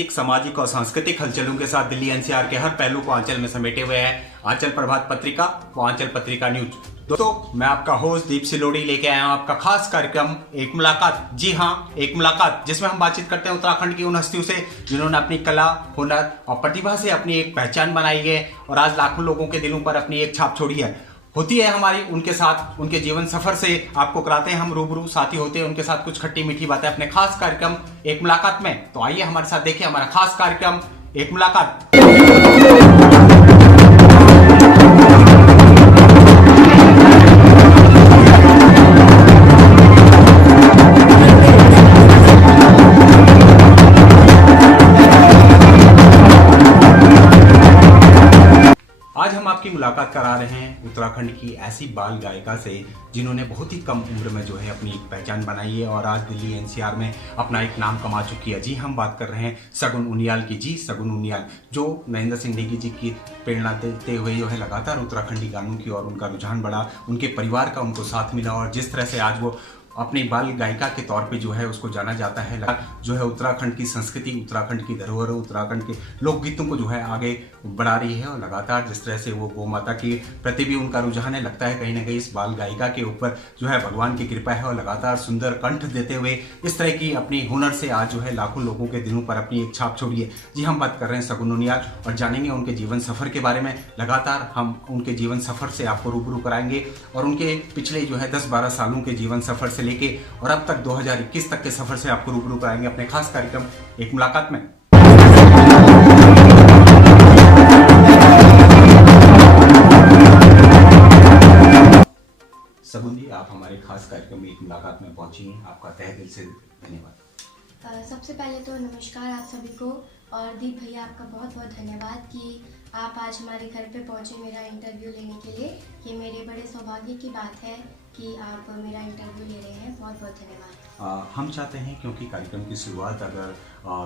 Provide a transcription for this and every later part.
राजनीतिक, सामाजिक और सांस्कृतिक हलचलों के साथ दिल्ली एनसीआर के हर पहलू को आंचल में समेटे हुए है आंचल प्रभात पत्रिका व आंचल पत्रिका न्यूज। दोस्तों, मैं आपका होस्ट दीप सिलोड़ी लेके आया हूं आपका खास कार्यक्रम एक मुलाकात। जी हाँ, एक मुलाकात, जिसमें हम बातचीत करते हैं उत्तराखंड की उन हस्तियों से जिन्होंने अपनी कला, हुनर और प्रतिभा से अपनी एक पहचान बनाई है और आज लाखों लोगों के दिलों पर अपनी एक छाप छोड़ी है। होती है हमारी उनके साथ, उनके जीवन सफर से आपको कराते हैं हम रूबरू, साथी होते हैं उनके साथ कुछ खट्टी मीठी बातें अपने खास कार्यक्रम एक मुलाकात में। तो आइए हमारे साथ देखिए हमारा खास कार्यक्रम एक मुलाकात। आज हम आपकी मुलाकात करा रहे हैं उत्तराखंड की ऐसी बाल गायिका से जिन्होंने बहुत ही कम उम्र में जो है अपनी एक पहचान बनाई है और आज दिल्ली एनसीआर में अपना एक नाम कमा चुकी है। जी, हम बात कर रहे हैं सगुन उनियाल की। जी, सगुन उनियाल जो नरेंद्र सिंह नेगी जी की प्रेरणा देते हुए जो है लगातार उत्तराखंडी गानों की और उनका रुझान बढ़ा, उनके परिवार का उनको साथ मिला और जिस तरह से आज वो अपनी बाल गायिका के तौर पे जो है उसको जाना जाता है, जो है उत्तराखंड की संस्कृति, उत्तराखंड की धरोहर, उत्तराखंड के लोकगीतों को जो है आगे बढ़ा रही है और लगातार जिस तरह से वो गौ माता के प्रति भी उनका रुझान है, लगता है कहीं ना कहीं इस बाल गायिका के ऊपर जो है भगवान की कृपा है और लगातार सुंदर कंठ देते हुए इस तरह की अपनी हुनर से आज जो है लाखों लोगों के दिलों पर अपनी एक छाप छोड़ी है। जी, हम बात कर रहे हैं सगुन उनियाल और जानेंगे उनके जीवन सफर के बारे में। लगातार हम उनके जीवन सफर से आपको रूबरू कराएंगे और उनके पिछले जो है 10-12 सालों के जीवन सफर से लेके और अब तक 2021 तक के सफर से आपको रूबरू कराएंगे अपने खास कार्यक्रम एक मुलाकात में। सगुन जी, आप हमारे खास कार्यक्रम एक मुलाकात में पहुंची हैं, आपका तहे दिल से धन्यवाद। सबसे पहले तो नमस्कार आप सभी को और दीप भैया आपका बहुत बहुत धन्यवाद कि आप आज हमारे घर पे पहुंचे मेरा इंटरव्यू लेने के लिए। ये मेरे बड़े सौभाग्य की बात है कि आप मेरा इंटरव्यू ले रहे हैं, बहुत बहुत धन्यवाद। हम चाहते हैं क्योंकि कार्यक्रम की शुरुआत अगर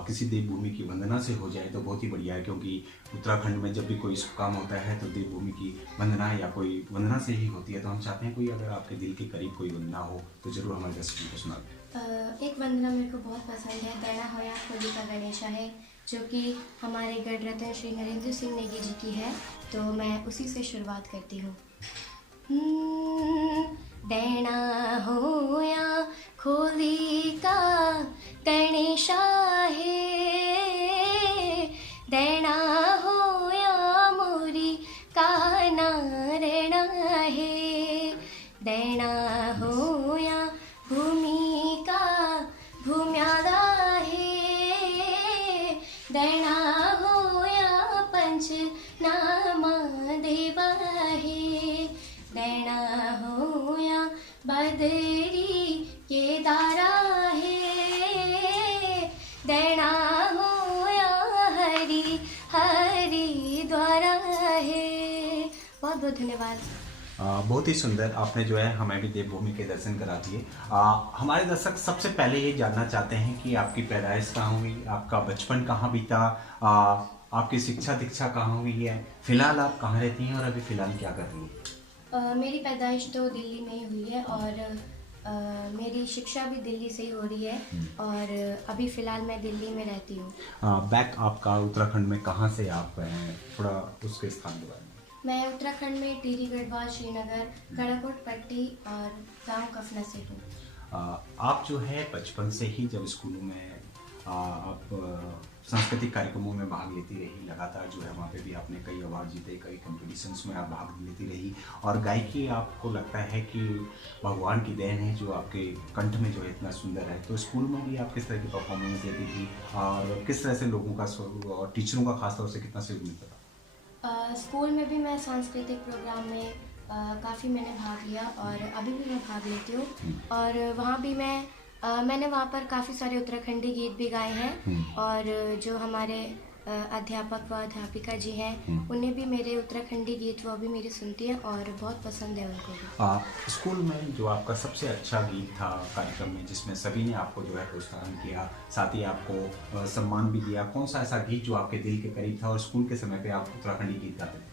किसी देवभूमि की वंदना से हो जाए तो बहुत ही बढ़िया है, क्योंकि उत्तराखंड में जब भी कोई शुभ काम होता है तो देवभूमि की वंदना या कोई वंदना से ही होती है। तो हम चाहते हैं कोई अगर आपके दिल के करीब कोई वंदना हो तो जरूर हमारे दर्शकों को सुना दें। एक वंदना मेरे को बहुत पसंद है, दैना होया खोली का गणेशा है, जो कि हमारे गढ़ रत्न श्री नरेंद्र सिंह नेगी जी की है, तो मैं उसी से शुरुआत करती हूँ। दैना होया खोली का गणेशा है, दैना होया मोरी का नारणा है, दैना होया भूमि का भूम्यादा है, दैना होया पंच नामा देवा है, दैना होया बदरी के दारा है, दैना होया हरी हरी द्वारा है। बहुत बहुत धन्यवाद। बहुत ही सुंदर, आपने जो है हमें भी देवभूमि के दर्शन करा दिए। हमारे दर्शक सबसे पहले ये जानना चाहते हैं कि आपकी पैदाइश कहाँ हुई, आपका बचपन कहाँ बीता, आपकी शिक्षा दीक्षा कहाँ हुई है, फिलहाल आप कहाँ रहती हैं और अभी फिलहाल क्या कर रही हैं? मेरी पैदाइश तो दिल्ली में ही हुई है और मेरी शिक्षा भी दिल्ली से ही हो रही है और अभी फ़िलहाल मैं दिल्ली में रहती हूँ। बैक आपका उत्तराखंड में कहाँ से आप हैं, थोड़ा उसके स्थान के बारे में? मैं उत्तराखंड में टिहरी गढ़वाल, श्रीनगर, गढ़ाकोट पट्टी और गांव कफना से हूँ। आप जो है बचपन से ही जब स्कूलों में आप सांस्कृतिक कार्यक्रमों में भाग लेती रही, लगातार जो है वहाँ पे भी आपने कई अवार्ड जीते, कई कॉम्पिटिशन्स में आप भाग लेती रही और गायकी आपको लगता है कि भगवान की देन है जो आपके कंठ में जो है इतना सुंदर है। तो स्कूल में भी आप किस तरह की परफॉर्मेंस देती थी और किस तरह से लोगों का और टीचरों का खासतौर से कितना सहयोग मिलता था? स्कूल में भी मैं सांस्कृतिक प्रोग्राम में काफ़ी मैंने भाग लिया और अभी भी मैं भाग लेती हूँ और वहाँ भी मैंने वहाँ पर काफ़ी सारे उत्तराखंडी गीत भी गाए हैं और जो हमारे अध्यापक व अध्यापिका जी हैं उन्हें भी मेरे उत्तराखंडी गीत वो भी मेरी सुनती है और बहुत पसंद है उनको भी। स्कूल में जो आपका सबसे अच्छा गीत था कार्यक्रम में जिसमें सभी ने आपको जो है प्रोत्साहन किया, साथ ही आपको सम्मान भी दिया, कौन सा ऐसा गीत जो आपके दिल के करीब था और स्कूल के समय पे आप उत्तराखंडी गीत गाते थे?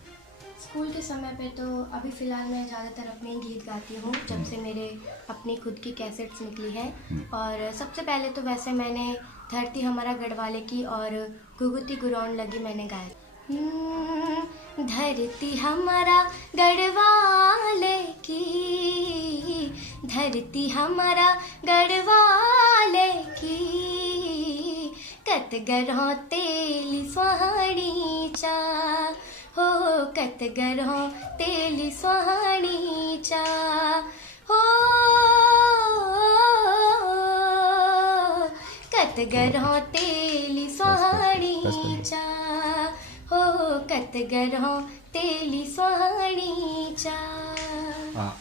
स्कूल के समय पे तो अभी फ़िलहाल मैं ज़्यादातर अपने गीत गाती हूँ जब से मेरे अपनी खुद की कैसेट्स निकली हैं और सबसे पहले तो वैसे मैंने धरती हमारा गढ़वाले की और घुघुती गुरौन लगी मैंने गाया। धरती हमारा गढ़वाले की, धरती हमारा गढ़वाले की, कत गरों तेली सुहानी चा, हो कत गरों तेली सुहानी चा, हो कत गरों तेली सुहानी चा, हो कत गरों तेली सुहानी चा।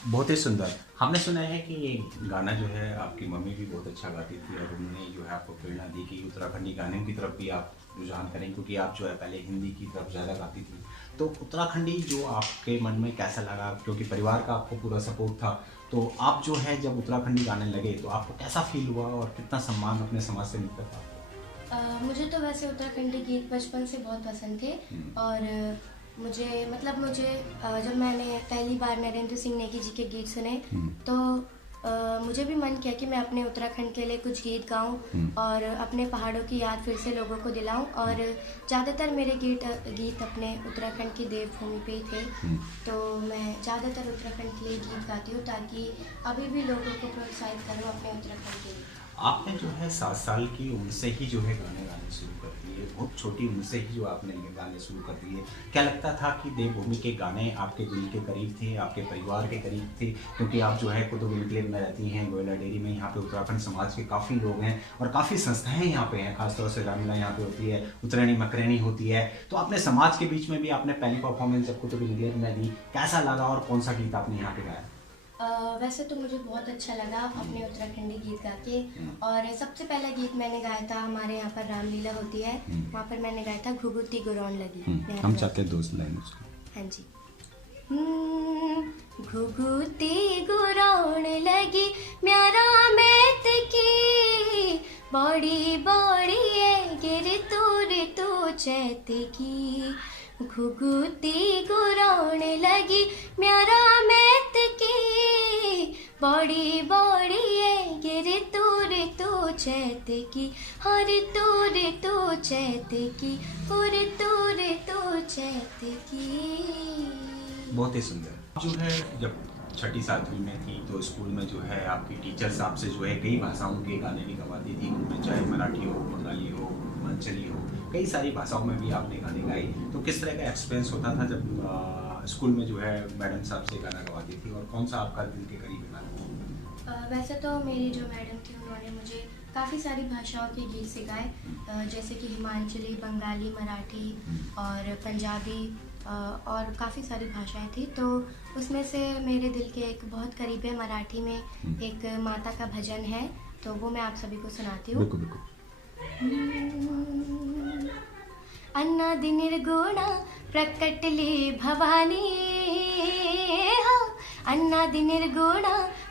बहुत ही सुंदर। हमने सुना है कि ये गाना जो है आपकी मम्मी भी बहुत अच्छा गाती थी और उन्होंने जो है आपको प्रेरणा दी कि उत्तराखंडी गाने की तरफ भी आप रुझान करें, क्योंकि आप जो है पहले हिंदी की तरफ ज़्यादा गाती थी। तो उत्तराखंडी जो आपके मन में कैसा लगा, क्योंकि परिवार का आपको पूरा सपोर्ट था, तो आप जो है जब उत्तराखंडी गाने लगे तो आपको कैसा फील हुआ और कितना सम्मान अपने समाज से मिलता था? मुझे तो वैसे उत्तराखंडी गीत बचपन से बहुत पसंद थे और मुझे जब मैंने पहली बार नरेंद्र सिंह नेगी जी के गीत सुने तो मुझे भी मन किया कि मैं अपने उत्तराखंड के लिए कुछ गीत गाऊं और अपने पहाड़ों की याद फिर से लोगों को दिलाऊं। और ज़्यादातर मेरे गीत अपने उत्तराखंड की देवभूमि पे ही थे, तो मैं ज़्यादातर उत्तराखंड के लिए गीत गाती हूँ ताकि अभी भी लोगों को प्रोत्साहित करूँ अपने उत्तराखंड के लिए। आपने जो है 7 साल की उम्र से ही जो है गाने गाने शुरू कर दिए, बहुत छोटी उम्र से ही जो आपने गाने शुरू कर दिए। क्या लगता था कि देवभूमि के गाने आपके दिल के करीब थे, आपके परिवार के करीब थे? क्योंकि आप जो है कुतुब इनक्लेव में रहती हैं, गोयला डेयरी में, यहाँ पे उत्तराखंड समाज के काफ़ी लोग हैं और काफ़ी संस्थाएं यहाँ पे हैं, खासतौर से रामलीला यहाँ पे होती है, उत्तरायणी मकरैनी होती है। तो अपने समाज के बीच में भी आपने पहली परफॉर्मेंस जब कुतुब इनक्लेव में दी, कैसा लगा और कौन सा गीत आपने यहाँ पे गाया? वैसे तो मुझे बहुत अच्छा लगा अपने उत्तराखंडी गीत गा के। और सबसे पहला गीत मैंने गाया था, हमारे यहाँ पर रामलीला होती है, वहाँ पर मैंने गाया था घुघुती गुरौन लगी। हम चाहते हैं 2 लाइन उसको। हाँ जी। घुघुती गुरौन लगी म्यारा मैत की, बड़ी बड़ी है गिर तू चैत की, घुघुती गुरौन लगी म्यारा मैत की, बड़ी बड़ी है गिर तू चैत की, हर तू चैत की, पुर तू चैत की। बहुत ही सुंदर। जो है जब 6ठी 7वीं में थी तो स्कूल में जो है आपकी टीचर्स आपसे जो है कई भाषाओं के गाने भी गवाती थी, उनमें चाहे मराठी हो, बंगाली हो, मंचली हो, कई सारी भाषाओं में भी आपने गाने गाए। तो किस तरह का एक्सपीरियंस होता था जब स्कूल में जो है मैडम साहब से गाना गवाती थी, और कौन सा आपका दिल के करीब गाना? वैसे तो मेरी जो मैडम थी उन्होंने मुझे काफ़ी सारी भाषाओं के गीत सिखाए, जैसे कि हिमाचली, बंगाली, मराठी और पंजाबी और काफ़ी सारी भाषाएं थी। तो उसमें से मेरे दिल के एक बहुत करीब है, मराठी में एक माता का भजन है, तो वो मैं आप सभी को सुनाती हूँ। अन्नादि निर्गुण प्रकटली भवानी, अन्नादि निर्गुण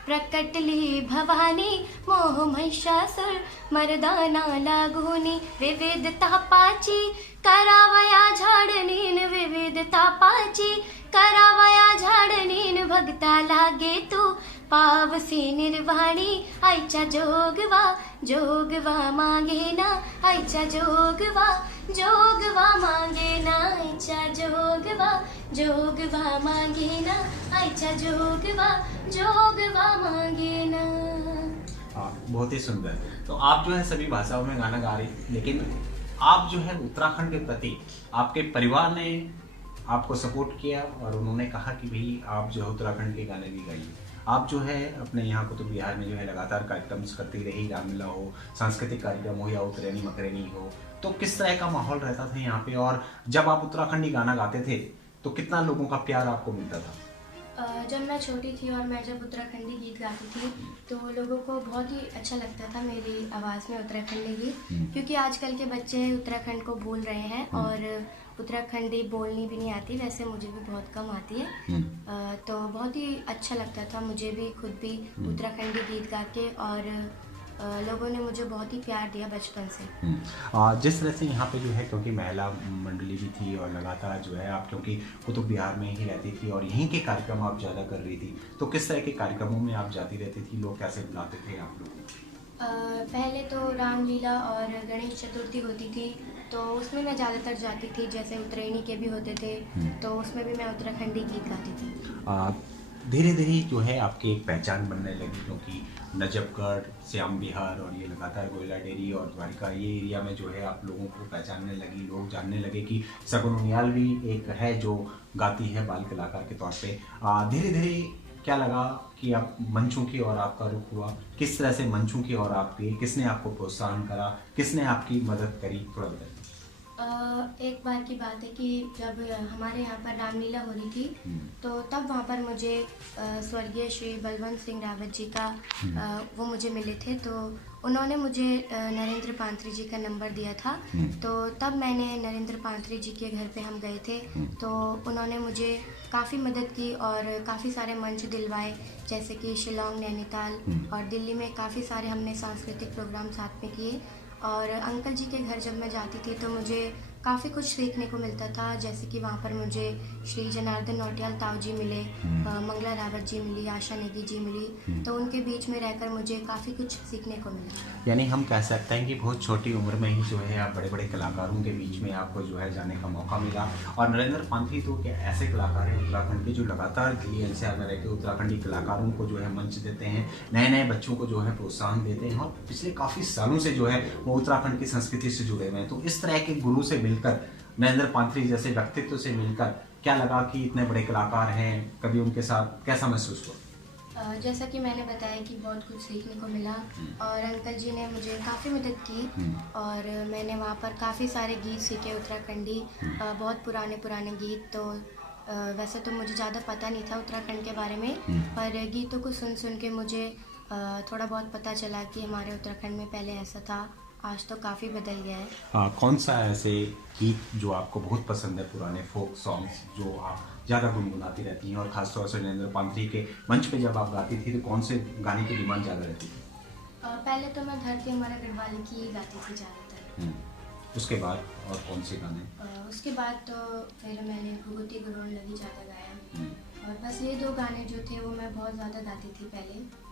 प्रकटली भवानी, मोह महिषासुर मर्दाना लागूनी, विविधता पाची करावया झाडनीन, विविधता पाची करावया झाडनीन, भगता लागे तू पावसी निर्वाणी, आईच्या जोगवा मागे ना, आईच्या जोगवा मागे ना, आईच्या जोगवा मागे ना, आईच्या जोगवा मागे ना। बहुत ही सुंदर। तो आप जो है सभी भाषाओं में गाना गा रही थी, लेकिन आप जो है उत्तराखंड के प्रति आपके परिवार ने आपको सपोर्ट किया और उन्होंने कहा कि भाई आप जो है उत्तराखंड के गाने भी गाइए। आप जो है अपने यहाँ कुतुब बिहार में जो है लगातार कार्यक्रम करती रही, रामलीला हो, सांस्कृतिक कार्यक्रम हो या उत्तरायणी मकरैनी हो, तो किस तरह का माहौल रहता था यहाँ पे? और जब आप उत्तराखंडी गाना गाते थे तो कितना लोगों का प्यार आपको मिलता था? जब मैं छोटी थी और मैं जब उत्तराखंडी गीत गाती थी तो लोगों को बहुत ही अच्छा लगता था मेरी आवाज़ में उत्तराखंडी गीत, क्योंकि आजकल के बच्चे उत्तराखंड को भूल रहे हैं और उत्तराखंडी बोलनी भी नहीं आती, वैसे मुझे भी बहुत कम आती है। तो बहुत ही अच्छा लगता था मुझे भी खुद भी उत्तराखंडी गीत गा के, और लोगों ने मुझे बहुत ही प्यार दिया बचपन से। जिस तरह से यहाँ पे जो है, क्योंकि महिला मंडली भी थी और लगातार जो है आप क्योंकि कुतुब बिहार में ही रहती थी और यहीं के कार्यक्रम आप ज़्यादा कर रही थी, तो किस तरह के कार्यक्रमों में आप जाती रहती थी? लोग कैसे बुलाते थे आप लोग? पहले तो रामलीला और गणेश चतुर्थी होती थी, तो उसमें मैं ज़्यादातर जाती थी। जैसे उत्तरायणी के भी होते थे, तो उसमें भी मैं उत्तराखंडी गीत गाती थी। धीरे धीरे जो है आपकी एक पहचान बनने लगी, क्योंकि नजफगढ़, श्याम विहार और ये लगातार गोयला डेयरी और द्वारिका ये एरिया में जो है आप लोगों को पहचानने लगी, लोग जानने लगे कि सगुन उनियाल भी एक है जो गाती है बाल कलाकार के तौर पे। धीरे धीरे क्या लगा कि आप मंचों की ओर आपका रुख हुआ, किस तरह से मंचों की ओर आप गए, किसने आपको प्रोत्साहन करा, किसने आपकी मदद करी, थोड़ा बताइए। एक बार की बात है कि जब हमारे यहाँ पर रामलीला हो रही थी, तो तब वहाँ पर मुझे स्वर्गीय श्री बलवंत सिंह रावत जी का वो मुझे मिले थे। तो उन्होंने मुझे नरेंद्र पांथरी जी का नंबर दिया था। तो तब मैंने नरेंद्र पांथरी जी के घर पे हम गए थे, तो उन्होंने मुझे काफ़ी मदद की और काफ़ी सारे मंच दिलवाए, जैसे कि शिलोंग, नैनीताल और दिल्ली में काफ़ी सारे हमने सांस्कृतिक प्रोग्राम साथ में किए। और अंकल जी के घर जब मैं जाती थी तो मुझे काफ़ी कुछ सीखने को मिलता था, जैसे कि वहाँ पर मुझे श्री जनार्दन नौटियाल ताऊ जी मिले, मंगला रावत जी मिली, आशा नेगी जी मिली। तो उनके बीच में रहकर मुझे काफ़ी कुछ सीखने को मिला। यानी हम कह सकते हैं कि बहुत छोटी उम्र में ही जो है आप बड़े बड़े कलाकारों के बीच में आपको जो है जाने का मौका मिला। और नरेंद्र पांथरी तो क्या ऐसे कलाकार हैं उत्तराखंड के जो लगातार दिल्ली एनसीआर में रहकर उत्तराखंडी कलाकारों को जो है मंच देते हैं, नए नए बच्चों को जो है प्रोत्साहन देते हैं और पिछले काफ़ी सालों से जो है वो उत्तराखंड की संस्कृति से जुड़े हुए हैं। तो इस तरह के गुरु से मिलकर, नरेंद्र पांथरी जैसे व्यक्तित्व से मिलकर क्या लगा कि इतने बड़े कलाकार हैं, कभी उनके साथ कैसा महसूस हुआ? जैसा कि मैंने बताया कि बहुत कुछ सीखने को मिला और अंकल जी ने मुझे काफ़ी मदद की और मैंने वहाँ पर काफ़ी सारे गीत सीखे उत्तराखंडी, बहुत पुराने पुराने गीत। तो वैसे तो मुझे ज़्यादा पता नहीं था उत्तराखंड के बारे में, पर गीतों को सुन सुन के मुझे थोड़ा बहुत पता चला कि हमारे उत्तराखंड में पहले ऐसा था, आज तो काफ़ी बदल गया है। कौन सा ऐसे गीत जो आपको बहुत पसंद है, पुराने फोक सॉन्ग्स जो आप ज़्यादा गुनगुनाती रहती हैं, और खासतौर से नरेंद्र पांथरी के मंच पे जब आप गाती थी तो कौन से गाने की डिमांड ज़्यादा रहती थी? पहले तो मैं धरती हमारा गढ़वाली की ही गाती थी ज़्यादातर। उसके बाद और कौन से गाने? उसके बाद तो फिर मैंने भुगती गुरोन लगी ज़्यादा गाया, और बस ये दो गाने जो थे वो मैं बहुत ज़्यादा गाती थी पहले।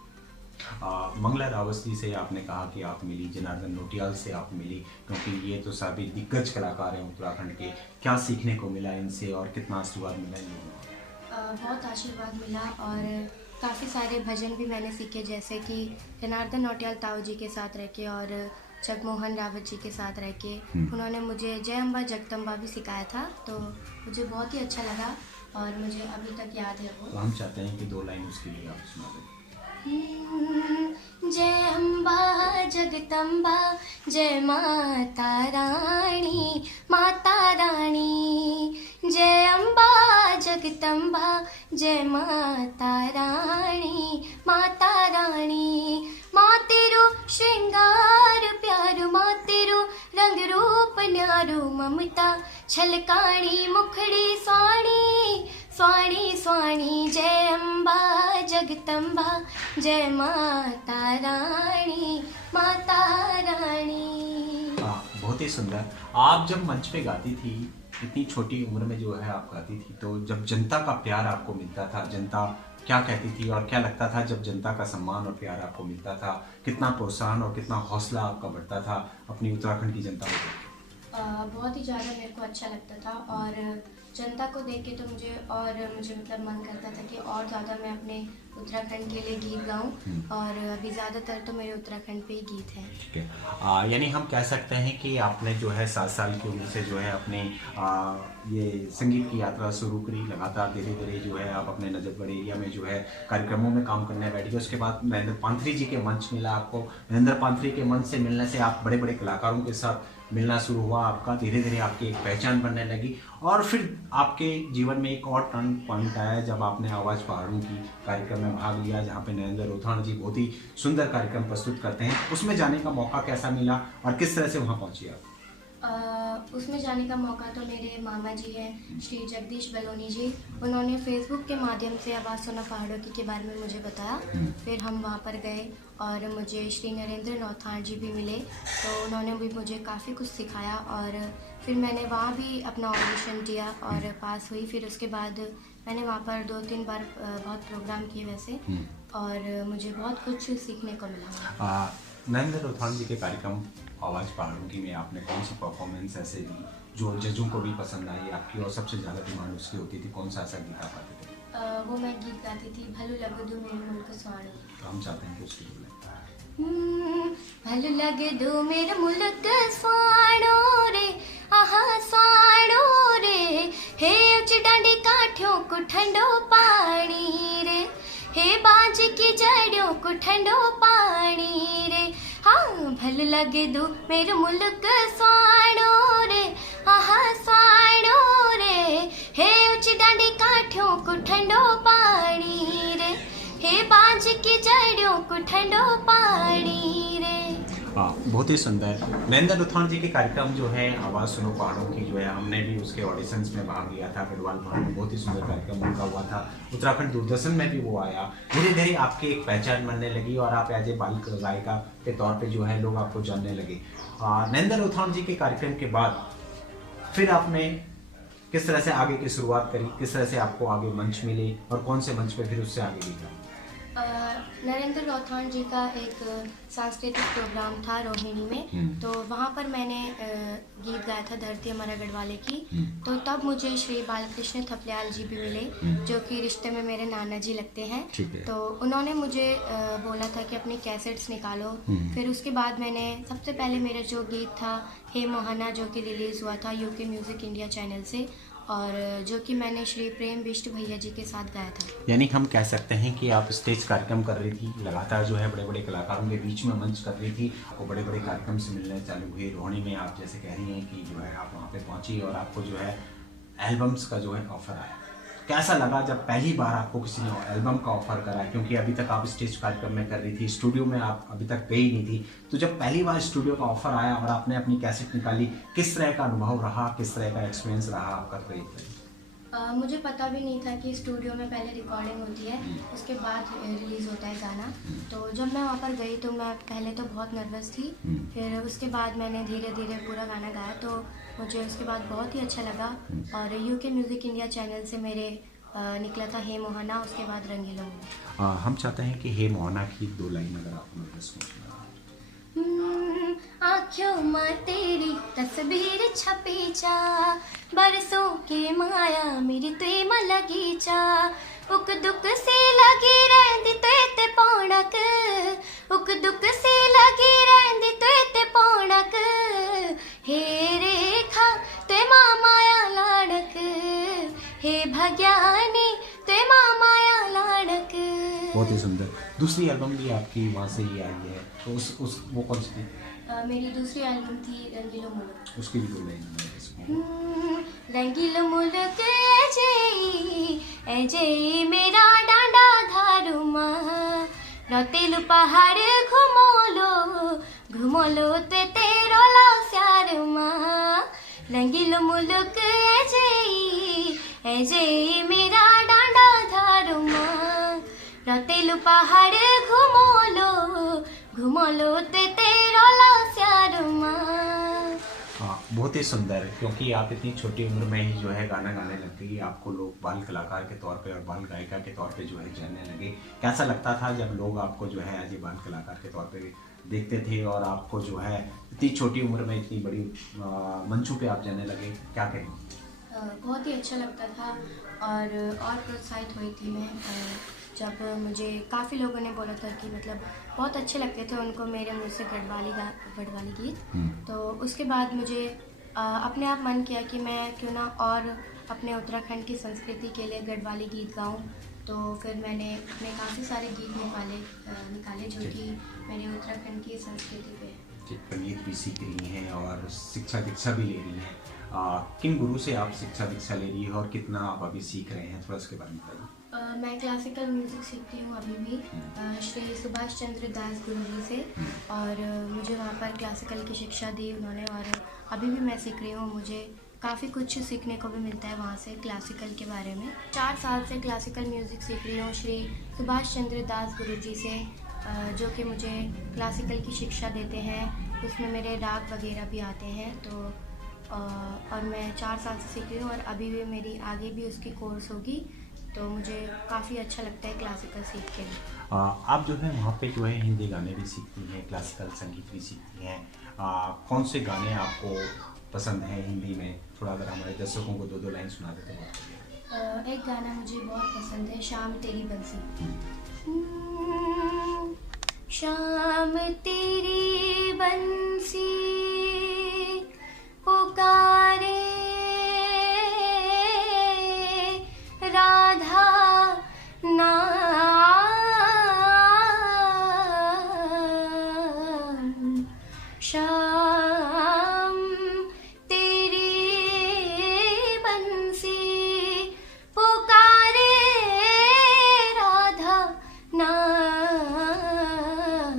मंगला रावत जी से आपने कहा कि आप मिली, जनार्दन नौटियाल से आप मिली, क्योंकि ये तो सभी दिग्गज कलाकार हैं उत्तराखंड के। क्या सीखने को मिला इनसे और कितना आशीर्वाद मिला इन लोगों को? बहुत आशीर्वाद मिला और काफ़ी सारे भजन भी मैंने सीखे, जैसे कि जनार्दन नौटियाल ताऊ जी के साथ रह के और जगमोहन रावत जी के साथ रह के उन्होंने मुझे जय अम्बा जगदम्बा भी सिखाया था। तो मुझे बहुत ही अच्छा लगा और मुझे अभी तक याद है वो। तो हम चाहते हैं कि 2 लाइन उसके लिए आप सुना दें। जय अम्बा जगदम्बा जय माता रानी, माता रानी। जय अम्बा जगदम्बा जय माता रानी, माता रानी। माँ तेरो श्रृंगार प्यारो, माँ तेरो रंग रूप न्यारो, ममता छलकाणी मुखड़ी स्वाणी, स्वाणी स्वाणी। जय अम्बा जगदम्बा जय माता रानी, माता रानी। बहुत ही सुंदर। आप जब मंच पे गाती थी, इतनी छोटी उम्र में जो है आप गाती थी, तो जब जनता का प्यार आपको मिलता था, जनता क्या कहती थी और क्या लगता था जब जनता का सम्मान और प्यार आपको मिलता था? कितना प्रोत्साहन और कितना हौसला आपका बढ़ता था अपनी उत्तराखंड की जनता को? बहुत ही ज़्यादा मेरे को अच्छा लगता था और जनता को देख के तो मुझे मतलब मन करता था कि और ज़्यादा मैं अपने उत्तराखंड के लिए गीत गाऊं, और अभी ज़्यादातर तो मेरे उत्तराखंड पे ही गीत हैं। ठीक है। यानी हम कह सकते हैं कि आपने जो है 7 साल की उम्र से जो है अपने ये संगीत की यात्रा शुरू करी, लगातार धीरे धीरे जो है आप अपने नजफगढ़ एरिया में जो है कार्यक्रमों में काम करने बैठ गए। उसके बाद नरेंद्र पांथरी जी के मंच मिला आपको, नरेंद्र पांथरी के मंच से मिलने से आप बड़े बड़े कलाकारों के साथ मिलना शुरू हुआ आपका, धीरे धीरे आपकी एक पहचान बनने लगी, और फिर आपके जीवन में एक और टर्न पॉइंट आया जब आपने आवाज़ पहाड़ों की कार्यक्रम में भाग लिया, जहाँ पे नरेंद्र रोथाण जी बहुत ही सुंदर कार्यक्रम प्रस्तुत करते हैं। उसमें जाने का मौका कैसा मिला और किस तरह से वहाँ पहुँची आप? उसमें जाने का मौका तो मेरे मामा जी हैं श्री जगदीश बलोनी जी, उन्होंने फेसबुक के माध्यम से आवाज़ सुना पहाड़ों की के बारे में मुझे बताया। फिर हम वहाँ पर गए और मुझे श्री नरेंद्र नौथाण जी भी मिले, तो उन्होंने भी मुझे काफ़ी कुछ सिखाया और फिर मैंने वहाँ भी अपना ऑडिशन दिया और पास हुई। फिर उसके बाद मैंने वहाँ पर 2-3 बार बहुत प्रोग्राम किए वैसे, और मुझे बहुत कुछ सीखने को मिला। नरेंद्र रोथान जी के कार्यक्रम आवाज़ पहाड़ों की में आपने कौन सी परफॉर्मेंस ऐसे दी जो जजों को भी पसंद आई आपकी, और सबसे ज़्यादा डिमांड उसकी होती थी? कौन सा ऐसा गीत आप गाते थे? वो मैं गीत गाती थी भलू लगदू मेरे मुल्क स्वाणो। तो हम चाहते हैं कि उसकी बोलें। भलू लगदू मेरे मुल्क स्वाणो रे, आहा स्वाणो रे, हे उच डांडी काठियों को ठंडो पानी रे, हे बाज की जड़ियों को ठंडो पानी रे, हाँ भल लगे दू मेरे मुल्क स्वाणो रे, आहा स्वाणो रे, हे उच डांडी काठियों को ठंडो पानी रे, हे बाज की जड़ियों को ठंडो पानी रे। हाँ, बहुत ही सुंदर। नरेंद्र रोथान जी के कार्यक्रम जो है आवाज़ सुनो पहाड़ों की जो है, हमने भी उसके ऑडिशंस में भाग लिया था गढ़वाल भवन में। बहुत ही सुंदर कार्यक्रम उनका हुआ था। उत्तराखंड दूरदर्शन में भी वो आया। धीरे धीरे आपकी एक पहचान बनने लगी और आप एज ए बाल गायिका के तौर पे जो है लोग आपको जानने लगे। नरेंद्र रोथान जी के कार्यक्रम के बाद फिर आपने किस तरह से आगे की शुरुआत करी, किस तरह से आपको आगे मंच मिले और कौन से मंच पे फिर उससे आगे गई? नरेंद्र रोथान जी का एक सांस्कृतिक प्रोग्राम था रोहिणी में, तो वहाँ पर मैंने गीत गाया था धरती हमारा गढ़वाले की। तो तब मुझे श्री बालकृष्ण थपलियाल जी भी मिले, जो कि रिश्ते में मेरे नाना जी लगते हैं। तो उन्होंने मुझे बोला था कि अपनी कैसेट्स निकालो। फिर उसके बाद मैंने सबसे पहले मेरा जो गीत था हे मोहना, जो कि रिलीज़ हुआ था यूके म्यूज़िक इंडिया चैनल से, और जो कि मैंने श्री प्रेम बिष्ट भैया जी के साथ गाया था। यानी हम कह सकते हैं कि आप स्टेज कार्यक्रम कर रही थी, लगातार जो है बड़े बड़े कलाकारों के बीच में मंच कर रही थी, आपको बड़े बड़े कार्यक्रम से मिलने चालू हुए। रोहिणी में आप जैसे कह रही हैं कि जो है आप वहाँ पे पहुँची और आपको जो है एल्बम्स का जो है ऑफर आया। कैसा लगा जब पहली बार आपको किसी ने एल्बम का ऑफर करा? क्योंकि अभी तक आप स्टेज कार्यक्रम में कर रही थी, स्टूडियो में आप अभी तक गई नहीं थी। तो जब पहली बार स्टूडियो का ऑफर आया और आपने अपनी कैसेट निकाली, किस तरह का अनुभव रहा, किस तरह का एक्सपीरियंस रहा आपका? मुझे पता भी नहीं था कि स्टूडियो में पहले रिकॉर्डिंग होती है, उसके बाद रिलीज़ होता है गाना। तो जब मैं वहाँ पर गई तो मैं पहले तो बहुत नर्वस थी, फिर उसके बाद मैंने धीरे धीरे पूरा गाना गाया, तो मुझे उसके बाद बहुत ही अच्छा लगा। और यूके म्यूज़िक इंडिया चैनल से मेरे निकला था हे मोहना, उसके बाद रंगीलो मोहना। हम चाहते हैं कि हे मोहना की 2 लाइन अगर आप आँखों में तेरी तस्वीर छपी चा, बरसों की माया मेरी प्रेम लगी चा, उक दुक से लगी रहंदी ते पौणक, उक दुक से लगी रहंदी ते पौणक, हे रेखा ते माया लाड़क, हे भग्यानी ते माया लाड़क। बहुत ही सुंदर। दूसरी एल्बम भी आपकी वहाँ से ही आई है, तो उस वो कौन सी थी? मेरी दूसरी एल्बम थी रंगीलो मुल्क। उसकी भी 2 लाइन। रंगीलो मुल्क एजेई मेरा डांडा धारुमा, रतेलु पहाड़ घुमोलो ते तेरो लास्यारुमा, रंगीलो मुल्क एजेई मेरा डांडा धारुमा, रतेलु पहाड़ घुमोलो ते तेरो लास्यारुमा। हाँ, बहुत ही सुंदर। क्योंकि आप इतनी छोटी उम्र में ही जो है गाना गाने लग गई, आपको लोग बाल कलाकार के तौर पे और बाल गायिका के तौर पे जो है जानने लगे। कैसा लगता था जब लोग आपको जो है एज ए बाल कलाकार के तौर पे देखते थे और आपको जो है इतनी छोटी उम्र में इतनी बड़ी मंचों पे आप जाने लगे? क्या कहें? बहुत ही अच्छा लगता था और प्रोत्साहित हुई थी मैं जब मुझे काफ़ी लोगों ने बोला था कि मतलब बहुत अच्छे लगते थे उनको मेरे मुँह से गढ़वाली गीत। तो उसके बाद मुझे अपने आप मन किया कि मैं क्यों ना और अपने उत्तराखंड की संस्कृति के लिए गढ़वाली गीत गाऊं। तो फिर मैंने अपने काफ़ी सारे गीत निकाले जो कि मेरे उत्तराखंड की संस्कृति पे है। संगीत भी सीख रही हैं और शिक्षा दीक्षा भी ले रही हैं। किन गुरु से आप शिक्षा दीक्षा ले रही है और कितना आप अभी सीख रहे हैं, थोड़ा उसके बारे में बताइए। मैं क्लासिकल म्यूज़िक सीखती हूँ अभी भी श्री सुभाष चंद्र दास गुरु जी से, और मुझे वहाँ पर क्लासिकल की शिक्षा दी उन्होंने और अभी भी मैं सीख रही हूँ। मुझे काफ़ी कुछ सीखने को भी मिलता है वहाँ से क्लासिकल के बारे में। 4 साल से क्लासिकल म्यूज़िक सीख रही हूँ श्री सुभाष चंद्र दास गुरु जी से, जो कि मुझे क्लासिकल की शिक्षा देते हैं। उसमें मेरे राग वगैरह भी आते हैं। तो और मैं 4 साल से सीख रही हूँ और अभी भी मेरी आगे भी उसकी कोर्स होगी। तो मुझे काफ़ी अच्छा लगता है क्लासिकल सीख के। आप जो है वहाँ पे जो है हिंदी गाने भी सीखती हैं, क्लासिकल संगीत भी सीखती हैं। कौन से गाने आपको पसंद हैं हिंदी में? थोड़ा अगर हमारे दर्शकों को 2-2 लाइन सुना देते हैं। एक गाना मुझे बहुत पसंद है, शाम तेरी बंसी। शाम तेरी बंसी पुकारे राधा नाम, शाम तेरी बंसी पुकारे राधा नाम,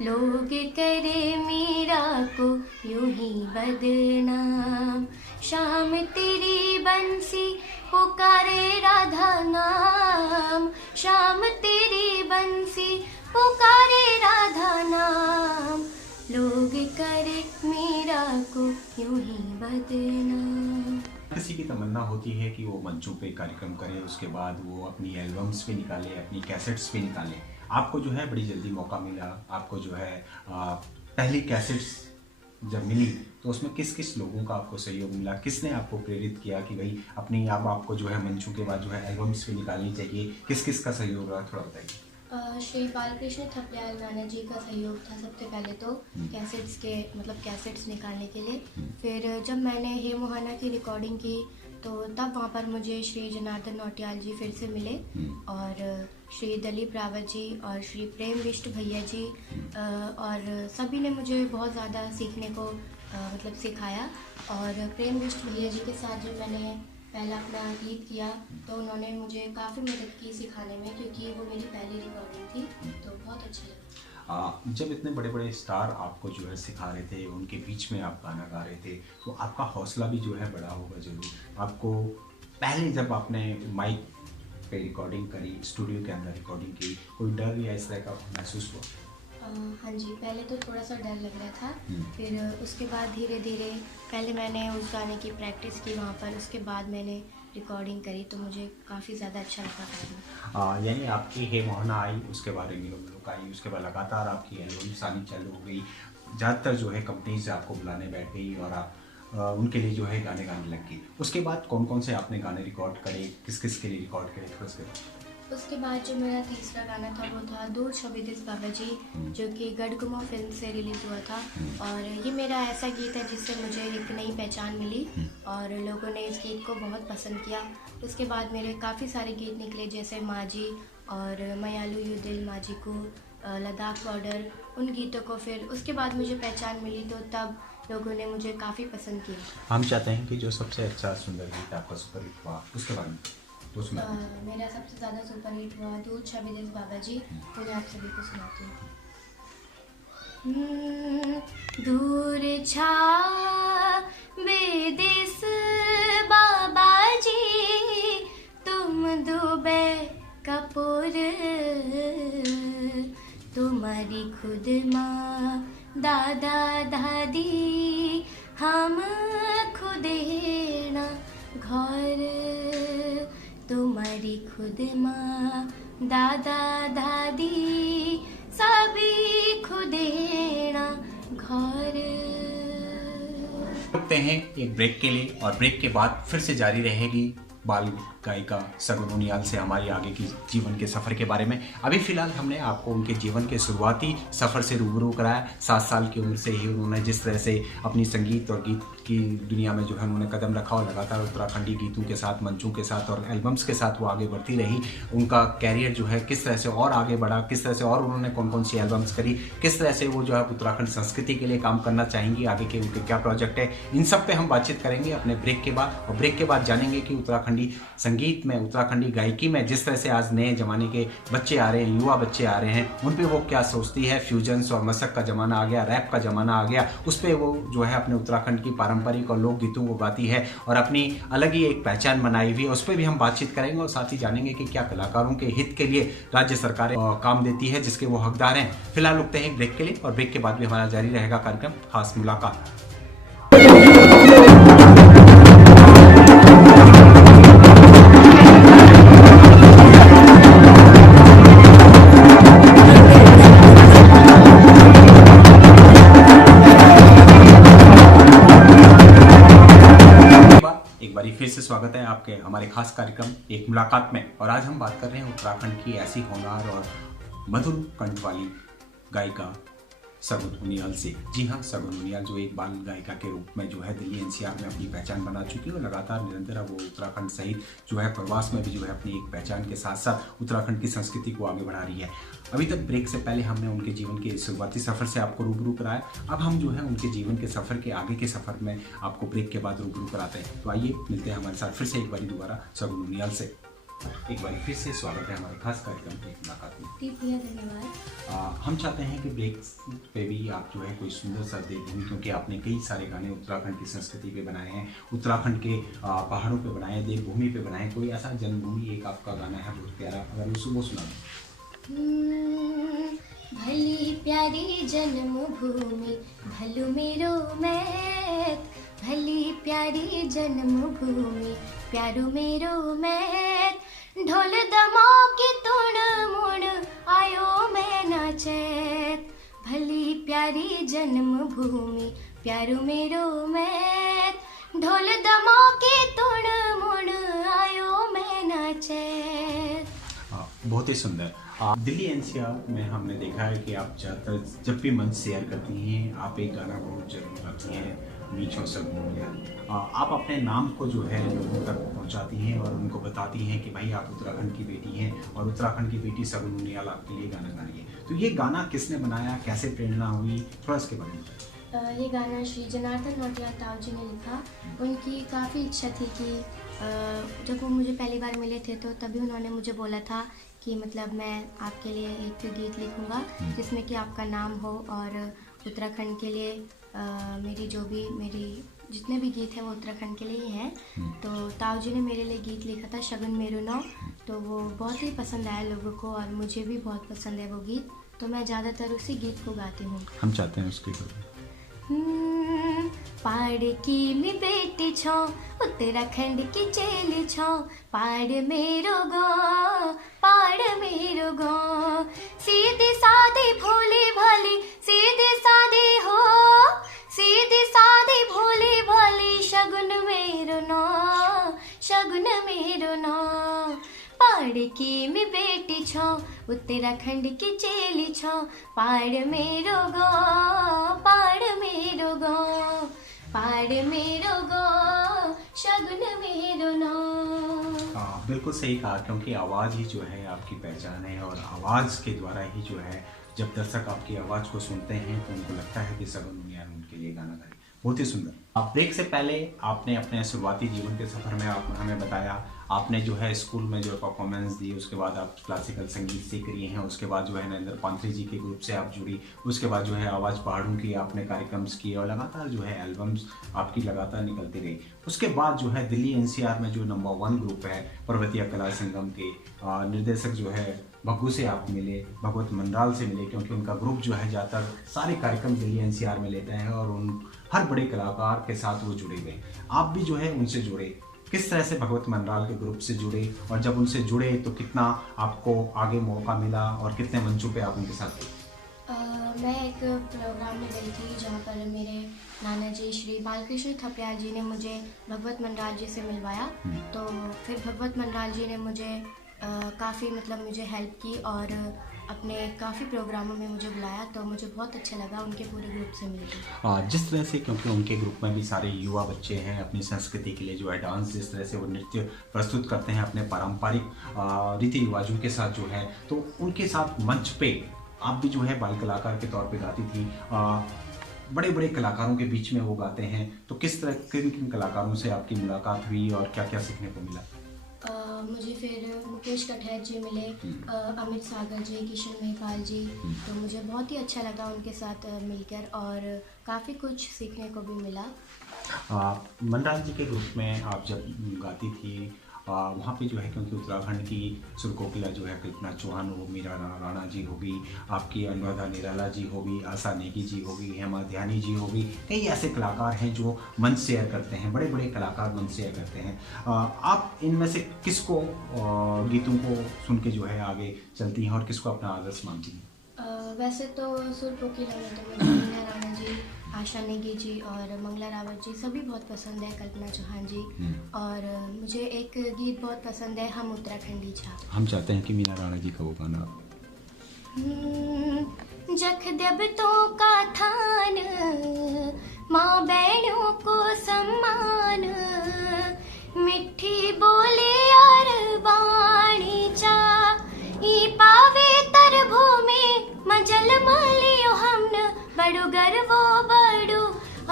लोग करे मीरा को यूं ही बदनाम, शाम तेरी बंसी पुकारे राधा नाम, शाम तेरी बंसी पुकारे राधा नाम, लोग करे मीरा को यूं ही बदनाम। किसी की तमन्ना होती है कि वो मंचों पे कार्यक्रम करे, उसके बाद वो अपनी एल्बम्स पे निकाले, अपनी कैसेट्स पे निकाले। आपको जो है बड़ी जल्दी मौका मिला। आपको जो है पहली कैसेट्स जब मिली तो उसमें किस किस लोगों का आपको सहयोग मिला? किसने आपको प्रेरित किया कि भाई अपनी आप आपको जो है मंचों के बाद जो है एल्बम्स पे निकालनी चाहिए? किस किस का सहयोग रहा, थोड़ा बताइए। श्री बालकृष्ण थपलियाल नाना जी का सहयोग था सबसे पहले तो कैसेट्स के कैसेट्स निकालने के लिए। फिर जब मैंने हे मोहना की रिकॉर्डिंग की तो तब वहाँ पर मुझे श्री जनार्दन नौटियाल जी फिर से मिले और श्री दिलीप रावत जी और श्री प्रेम बिष्ट भैया जी और सभी ने मुझे बहुत ज़्यादा सीखने को सिखाया। और प्रेम बिष्ट भैया जी के साथ जब मैंने पहला अपना गीत किया तो उन्होंने मुझे काफ़ी मदद की सिखाने में, क्योंकि वो मेरी पहली रिकॉर्डिंग थी, तो बहुत अच्छा लगा। जब इतने बड़े बड़े स्टार आपको जो है सिखा रहे थे, उनके बीच में आप गाना गा रहे थे, तो आपका हौसला भी जो है बड़ा होगा जरूर। आपको पहले जब आपने माइक पे रिकॉर्डिंग करी, स्टूडियो के अंदर रिकॉर्डिंग की, कोई डर या इस तरह का महसूस हुआ? हाँ जी, पहले तो थोड़ा सा डर लग रहा था। फिर उसके बाद धीरे धीरे पहले मैंने उस गाने की प्रैक्टिस की वहाँ पर, उसके बाद मैंने रिकॉर्डिंग करी तो मुझे काफ़ी ज़्यादा अच्छा लगा था। यानी आपकी हे मोहना आई, उसके बाद रेंगिलो मुलुक आई, उसके बाद लगातार आपकी एल्बम्स आनी चालू हो गई। ज़्यादातर जो है कंपनी से आपको बुलाने बैठ गई और आप उनके लिए जो है गाने गाने लग गई। उसके बाद कौन कौन से आपने गाने रिकॉर्ड करे, किस किस के लिए रिकॉर्ड करे, थोड़ा सा? उसके बाद जो मेरा तीसरा गाना था वो था दूर छवि दिस बाबा जी, जो कि गढ़गुमा फिल्म से रिलीज़ हुआ था। और ये मेरा ऐसा गीत है जिससे मुझे एक नई पहचान मिली और लोगों ने इस गीत को बहुत पसंद किया। उसके बाद मेरे काफ़ी सारे गीत निकले, जैसे माजी और मयालू यू दिल माजी को, लद्दाख बॉर्डर, उन गीतों को फिर उसके बाद मुझे पहचान मिली तो तब लोगों ने मुझे काफ़ी पसंद किया। हम चाहते हैं कि जो सबसे अच्छा सुंदर गीत आपका सुपरहिट हुआ उसके बारे में मेरा सबसे ज़्यादा सुपरहिट हुआ दूर छवि दिस बाबा जी, मुझे आप सभी को सुनाती हूँ। दूर छवि दिस बाबा जी, तुम दुबे कपूर, तुम्हारी खुद माँ दादा दादी, हम खुद ना घर, तुम्हारी खुद माँ दादा दादी सभी खुदेना घर। रुकते हैं एक ब्रेक के लिए और ब्रेक के बाद फिर से जारी रहेगी बाल गायिका सगुन मुनियाल से हमारी आगे की जीवन के सफ़र के बारे में। अभी फ़िलहाल हमने आपको उनके जीवन के शुरुआती सफ़र से रूबरू कराया। 7 साल की उम्र से ही उन्होंने जिस तरह से अपनी संगीत और गीत की दुनिया में जो है उन्होंने कदम रखा और लगातार उत्तराखंडी गीतों के साथ, मंचों के साथ और एल्बम्स के साथ वो आगे बढ़ती रही। उनका कैरियर जो है किस तरह से और आगे बढ़ा, किस तरह से और उन्होंने कौन कौन सी एल्बम्स करी, किस तरह से वो जो है उत्तराखंड संस्कृति के लिए काम करना चाहेंगी, आगे के उनके क्या प्रोजेक्ट है, इन सब पे हम बातचीत करेंगे अपने ब्रेक के बाद। और ब्रेक के बाद जानेंगे कि उत्तराखंडी संगीत में, उत्तराखंडी गायकी में जिस तरह से आज नए ज़माने के बच्चे आ रहे हैं, युवा बच्चे आ रहे हैं, उन पे वो क्या सोचती है। फ्यूजन्स और मसक का ज़माना आ गया, रैप का ज़माना आ गया, उस पर वो जो है अपने उत्तराखंड की पारंपरिक और लोक गीतों को गाती है और अपनी अलग ही एक पहचान बनाई हुई है। उस पर भी हम बातचीत करेंगे और साथ ही जानेंगे कि क्या कलाकारों के हित के लिए राज्य सरकारें काम देती है जिसके वो हकदार हैं। फिलहाल रुकते हैं ब्रेक के लिए और ब्रेक के बाद भी हमारा जारी रहेगा कार्यक्रम खास मुलाकात। से स्वागत है आपके हमारे खास कार्यक्रम एक मुलाकात में। और आज हम बात कर रहे हैं उत्तराखंड की ऐसी होनहार और मधुर कंठ वाली गायिका सगुन उनियाल से। जी हाँ, सगुन उनियाल जो एक बाल गायिका के रूप में जो है दिल्ली एनसीआर में अपनी पहचान बना चुकी है और लगातार निरंतर वो उत्तराखंड सहित जो है प्रवास में भी जो है अपनी एक पहचान के साथ साथ उत्तराखंड की संस्कृति को आगे बढ़ा रही है। अभी तक ब्रेक से पहले हमने उनके जीवन के शुरुआती सफ़र से आपको रूबरू कराया। अब हम जो है उनके जीवन के सफ़र के आगे के सफ़र में आपको ब्रेक के बाद रूबरू कराते हैं। तो आइए मिलते हैं हमारे साथ फिर से एक बार दोबारा सगुन उनियाल से। एक बार फिर से स्वागत है हमारे खास कार्यक्रम एक मुलाकात में। धन्यवाद। हम चाहते हैं कि ब्रेक पे भी आप जो है कोई सुंदर सा देखें, क्योंकि आपने कई सारे गाने उत्तराखंड की संस्कृति पे बनाए हैं, उत्तराखंड के पहाड़ों पे बनाए हैं, देवभूमि पे बनाए हैं। कोई ऐसा जन्मभूमि एक आपका गाना है बहुत प्यारा, अगर वो सुना दें। भली प्यारी जन्मभूमि भलु मेरो मैत, भली प्यारी जन्मभूमि प्यारो मेरो मैत, ढोल दमाके तुण मुड़ आयो मैं नाचैत, भली प्यारी जन्मभूमि प्यारो मेरो मैत, ढोल दमाके तुण मुड़ आयो मैं नाचैत। बहुत ही सुंदर। दिल्ली एनसीआर में हमने देखा है कि आप ज़्यादातर जब भी मंच शेयर करती हैं आप एक गाना बहुत जरूर गाती हैं, मीठो सगुन उनियाल। आप अपने नाम को जो है लोगों तक पहुंचाती हैं और उनको बताती हैं कि भाई आप उत्तराखंड की बेटी हैं और उत्तराखंड की बेटी सगुन उनियाल आपके लिए गाना गा रही है। तो ये गाना किसने बनाया, कैसे प्रेरणा हुई, थोड़ा इसके बारे में बताइए। ये गाना श्री जनार्दन नौटियाल ताऊ जी ने लिखा। उनकी काफ़ी इच्छा थी कि जब वो मुझे पहली बार मिले थे तो तभी उन्होंने मुझे बोला था कि मतलब मैं आपके लिए एक गीत लिखूंगा जिसमें कि आपका नाम हो, और उत्तराखंड के लिए मेरी जितने भी गीत हैं वो उत्तराखंड के लिए ही हैं। तो ताऊ जी ने मेरे लिए गीत लिखा था शगुन मेरो नाव, तो वो बहुत ही पसंद आया लोगों को और मुझे भी बहुत पसंद है वो गीत, तो मैं ज़्यादातर उसी गीत को गाती हूँ। हम चाहते हैं उसके पहाड़ की मी बेटी छो, उत्तराखंड की चेली छो, पहाड़ मेरो गो, सीधी सादी भोली भाली, सीधी सादी हो, सीधी सादी भोली भाली, शगुन मेरो नो, पहाड़ की मी बेटी छो, उत्तराखंड की चेली छो, पहाड़ मेरो गो, शगुन मेरो नो। बिल्कुल सही कहा, क्योंकि आवाज़ ही जो है आपकी पहचान है और आवाज़ के द्वारा ही जो है जब दर्शक आपकी आवाज़ को सुनते हैं तो उनको लगता है कि सगुन उनियाल उनके लिए गाना गाए। बहुत ही सुंदर। ब्रेक से पहले आपने अपने शुरुआती जीवन के सफ़र में आप हमें बताया आपने जो है स्कूल में जो परफॉर्मेंस दी, उसके बाद आप क्लासिकल संगीत सीख रही हैं, उसके बाद जो है नरेंद्र पांथरी जी के ग्रुप से आप जुड़ी, उसके बाद जो है आवाज़ पहाड़ों की आपने कार्यक्रम्स किए और लगातार जो है एल्बम्स आपकी लगातार निकलती रही। उसके बाद जो है दिल्ली एनसीआर में जो नंबर 1 ग्रुप है पर्वतीय कला संगम के निर्देशक जो है भग्गू से आप मिले, भगवत मंडराल से मिले, क्योंकि उनका ग्रुप जो है ज़्यादातर सारे कार्यक्रम दिल्ली एनसीआर में लेते हैं और उन हर बड़े कलाकार के साथ वो जुड़े हुए। आप भी जो है उनसे जुड़े, किस तरह से भगवत मंडराल के ग्रुप से जुड़े और जब उनसे जुड़े तो कितना आपको आगे मौका मिला और कितने मंचों पे आप उनके साथ गए? मैं एक प्रोग्राम में गई थी जहाँ पर मेरे नाना जी श्री बालकृष्ण थपलियाल जी ने मुझे भगवत मंडराल जी से मिलवाया। तो फिर भगवत मंडराल जी ने मुझे काफ़ी मुझे हेल्प की और अपने काफ़ी प्रोग्रामों में मुझे बुलाया, तो मुझे बहुत अच्छा लगा उनके पूरे ग्रुप से मिलकर। जिस तरह से, क्योंकि उनके ग्रुप में भी सारे युवा बच्चे हैं अपनी संस्कृति के लिए जो है डांस, जिस तरह से वो नृत्य प्रस्तुत करते हैं अपने पारंपरिक रीति रिवाजों के साथ जो है, तो उनके साथ मंच पे आप भी जो है बाल कलाकार के तौर पे गाती थी। बड़े बड़े कलाकारों के बीच में वो गाते हैं, तो किस तरह किन कलाकारों से आपकी मुलाकात हुई और क्या क्या सीखने को मिला? मुझे फिर मुकेश कटहर जी मिले, अमित सागर जी, किशन महिपाल जी, तो मुझे बहुत ही अच्छा लगा उनके साथ मिलकर और काफ़ी कुछ सीखने को भी मिला। मंडराल जी के ग्रुप में आप जब गाती थी वहाँ पे जो है, क्योंकि उत्तराखंड की सुरकोकिला जो है कल्पना चौहान हो, मीरा राणा जी होगी, आपकी अनुराधा निराला जी होगी, आशा नेगी जी होगी, हेमा ध्यानी जी होगी, कई ऐसे कलाकार हैं जो मंच शेयर करते हैं, बड़े बड़े कलाकार मंच शेयर करते हैं। आप इनमें से किसको गीतों को सुन के जो है आगे चलती हैं और किसको अपना आदर्श मानती हैं? वैसे तो सुर कोकिला में तो मुझे मीना राणा जी, आशा नेगी जी और मंगला रावत जी सभी बहुत पसंद है, कल्पना चौहान जी। और मुझे एक गीत बहुत पसंद है, हम उत्तराखंडी छा। हम चाहते हैं कि मीना राणा जी का वो गाना। जख देव तो का थान, माँ बहनों को सम्मान, मिठी बोले और वाणी चा, ई पावे तर भूमि मजल मलियो हमन, बड़ो गर्वो बड़ो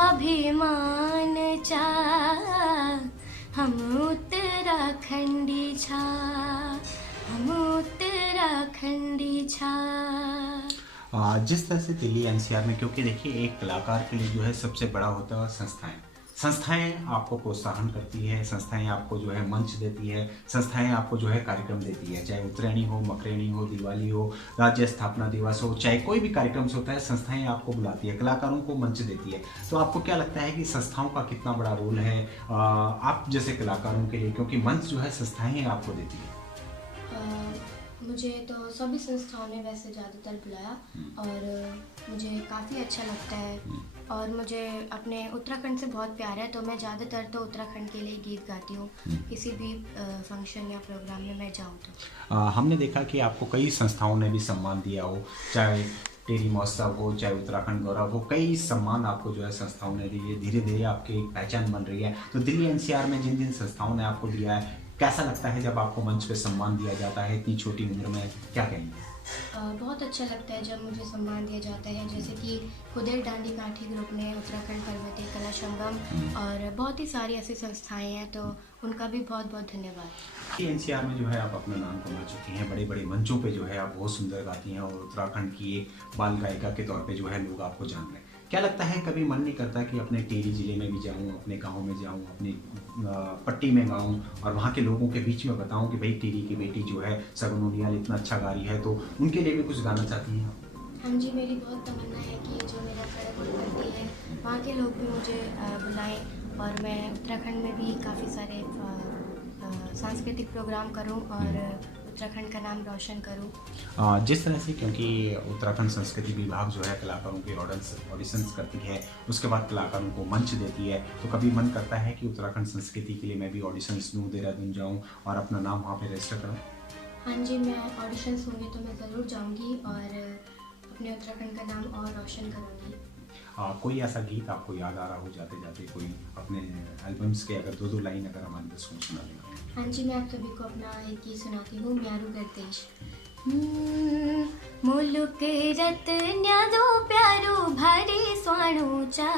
अभिमान चा, हम उत्तराखंडी छा, हम उत्तराखंडी छा। जिस तरह से दिल्ली एनसीआर में, क्योंकि देखिए एक कलाकार के लिए जो है सबसे बड़ा होता है संस्थाएं आपको प्रोत्साहन करती है, संस्थाएं आपको जो है मंच देती है, संस्थाएं आपको जो है कार्यक्रम देती है, चाहे उत्तरायणी हो, मकरेणी हो, दिवाली हो, राज्य स्थापना दिवस हो, चाहे कोई भी कार्यक्रम होता है, संस्थाएं आपको बुलाती है, कलाकारों को मंच देती है। तो आपको क्या लगता है कि संस्थाओं का कितना बड़ा रोल है आप जैसे कलाकारों के लिए, क्योंकि मंच जो है संस्थाएं आपको देती है? मुझे तो सभी संस्थाओं ने वैसे ज़्यादातर बुलाया और मुझे काफ़ी अच्छा लगता है और मुझे अपने उत्तराखंड से बहुत प्यार है, तो मैं ज़्यादातर तो उत्तराखंड के लिए गीत गाती हूँ किसी भी फंक्शन या प्रोग्राम में मैं जाऊँ तो। हमने देखा कि आपको कई संस्थाओं ने भी सम्मान दिया हो, चाहे टेरी महोत्सव हो, चाहे उत्तराखंड गौरव हो, कई सम्मान आपको जो है संस्थाओं ने दिए, धीरे धीरे आपकी एक पहचान बन रही है। तो दिल्ली एनसीआर में जिन जिन संस्थाओं ने आपको दिया है, कैसा लगता है जब आपको मंच पे सम्मान दिया जाता है इतनी छोटी उम्र में, क्या कहेंगे? बहुत अच्छा लगता है जब मुझे सम्मान दिया जाता है, जैसे कि खुदेर डांडी काठी ग्रुप ने, उत्तराखंड पर्वतीय कला संगम और बहुत ही सारी ऐसी संस्थाएं हैं, तो उनका भी बहुत बहुत धन्यवाद। एनसीआर में जो है आप अपना नाम कमा चुकी हैं, बड़े बड़े मंचों पे जो है आप बहुत सुंदर गाती हैं और उत्तराखंड की एक बाल गायिका के तौर पे जो है लोग आपको जान रहे हैं। क्या लगता है, कभी मन नहीं करता कि अपने टिहरी जिले में भी जाऊं, अपने गांव में जाऊं, अपनी पट्टी में गाऊं और वहां के लोगों के बीच में बताऊं कि भाई टिहरी की बेटी जो है सगुन उनियाल इतना अच्छा गा रही है, तो उनके लिए भी कुछ गाना चाहती हैं? हाँ जी, मेरी बहुत तमन्ना है कि जो मेरा खड़ा करती है वहाँ के लोग भी मुझे बुलाएं और मैं उत्तराखंड में भी काफ़ी सारे सांस्कृतिक प्रोग्राम करूं और उत्तराखंड का नाम रोशन करूं। जिस तरह से, क्योंकि उत्तराखंड संस्कृति विभाग जो है कलाकारों के ऑडिशंस करती है, उसके बाद कलाकारों को मंच देती है, तो कभी मन करता है कि उत्तराखंड संस्कृति के लिए मैं भी ऑडिशंस दूँ, देहरादून जाऊँ और अपना नाम वहाँ पे रजिस्टर करूँ? हाँ जी, मैं ऑडिशंस होंगे तो मैं ज़रूर जाऊँगी और अपने उत्तराखंड का नाम और रोशन करूँगी। कोई ऐसा गीत आपको याद आ रहा हो जाते जाते, कोई अपने एल्बम्स के अगर दो लाइन अगर हमारे दर्शकों को सुना देना? हाँ जी, मैं आप सभी को अपना एक गीत सुनाती हूँ, म्यारू गर्देश। मुल्क रत्न्या दो प्यारो भारी स्वाणु चा,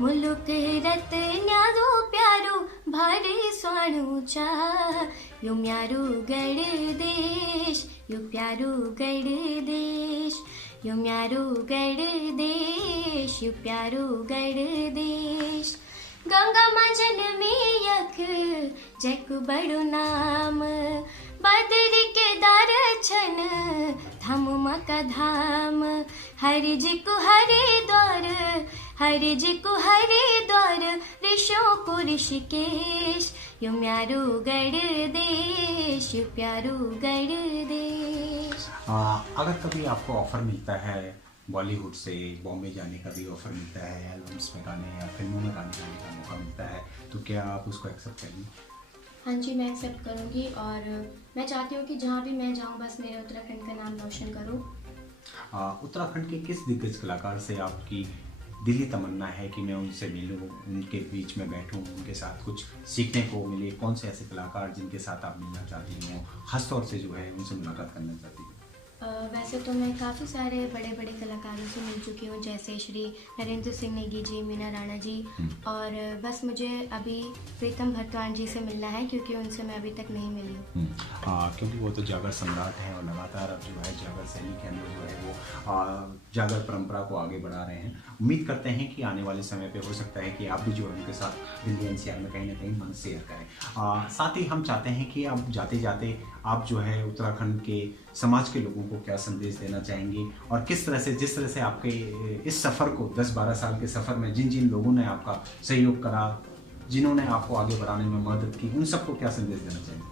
मुल्क रत्न्या दो प्यारो भारी स्वाणु चा, यो म्यारू गढ़ देश, यो प्यारो गढ़ देश, यो म्यारू गढ़ देश, यो प्यारो गढ़ देश। गंगा माँ जन्मी यख जक बड़ो नाम, बदरी के दार छन धम मका धाम, हरि जी को हरिद्वार, हरि जी को हरिद्वार, ऋषियों को ऋषिकेश, यो म्यारू गढ़ देश, यो प्यारू गढ़ देश। अगर कभी आपको ऑफर मिलता है बॉलीवुड से बॉम्बे जाने का भी ऑफर मिलता है, एल्बम्स में गाने या फिल्मों में गाने गाने का मौका मिलता है, तो क्या आप उसको एक्सेप्ट करेंगे? हाँ जी, मैं एक्सेप्ट करूँगी और मैं चाहती हूँ कि जहाँ भी मैं जाऊँ बस मेरे उत्तराखंड का नाम रोशन करूँ। उत्तराखंड के किस दिग्गज कलाकार से आपकी दिली तमन्ना है कि मैं उनसे मिलूं, उनके बीच में बैठूं, उनके साथ कुछ सीखने को मिले? कौन से ऐसे कलाकार जिनके साथ आप मिलना चाहती हो, खास तौर से जो है उनसे मुलाकात करना चाहती हूँ? वैसे तो मैं काफ़ी सारे बड़े बड़े कलाकारों से मिल चुकी हूँ, जैसे श्री नरेंद्र सिंह नेगी जी, मीना राणा जी, और बस मुझे अभी प्रीतम भरद्वाज जी से मिलना है क्योंकि उनसे मैं अभी तक नहीं मिली हूँ। क्योंकि वो तो जागर सम्राट हैं और लगातार अब जो है जागर शैली के अंदर जो है वो जागर परंपरा को आगे बढ़ा रहे हैं। उम्मीद करते हैं कि आने वाले समय पे हो सकता है कि आप भी जो है उनके साथ दिल्ली एनसीआर में कहीं ना कहीं मन शेयर करें। साथ ही हम चाहते हैं कि अब जाते जाते आप जो है उत्तराखंड के समाज के लोगों को क्या संदेश देना चाहेंगे और किस तरह से, जिस तरह से आपके इस सफ़र को 10-12 साल के सफ़र में जिन जिन लोगों ने आपका सहयोग करा, जिन्होंने आपको आगे बढ़ाने में मदद की, उन सबको क्या संदेश देना चाहेंगे?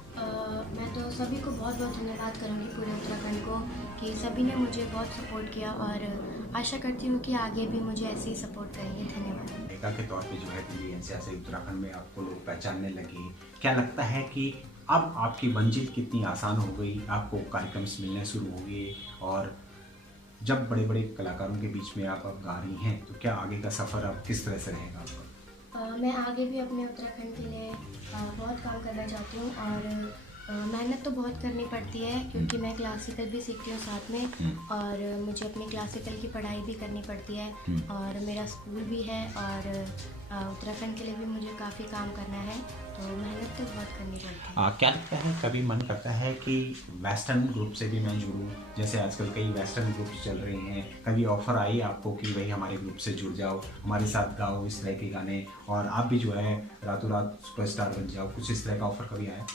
मैं तो सभी को बहुत बहुत धन्यवाद करूँगी, पूरे उत्तराखंड को, कि क्योंकि सभी ने मुझे बहुत सपोर्ट किया और आशा करती हूँ कि आगे भी मुझे ऐसे ही सपोर्ट करेंगे। धन्यवाद। गायिका के तौर पे जो है दिल्ली एनसीआर से उत्तराखंड में आपको लोग पहचानने लगे। क्या लगता है कि अब आपकी मंजिल कितनी आसान हो गई, आपको कार्यक्रम मिलने शुरू हो गए और जब बड़े बड़े कलाकारों के बीच में आप अब गा रही हैं तो क्या आगे का सफ़र अब किस तरह से रहेगा आपका? मैं आगे भी अपने उत्तराखंड के लिए बहुत काम करना चाहती हूँ और मेहनत तो बहुत करनी पड़ती है क्योंकि मैं क्लासिकल भी सीखती हूँ साथ में और मुझे अपनी क्लासिकल की पढ़ाई भी करनी पड़ती है और मेरा स्कूल भी है और उत्तराखंड के लिए भी मुझे काफ़ी काम करना है, तो मेहनत तो बहुत करनी पड़ती है। क्या लगता है, कभी मन करता है कि वेस्टर्न ग्रुप से भी मैं जुड़ूं? जैसे आजकल कई वेस्टर्न ग्रुप्स चल रहे हैं, कभी ऑफ़र आई आपको कि भाई हमारे ग्रुप से जुड़ जाओ, हमारे साथ गाओ इस तरह के गाने और आप भी जो है रातों रात सुपरस्टार बन जाओ, कुछ इस तरह का ऑफ़र कभी आया?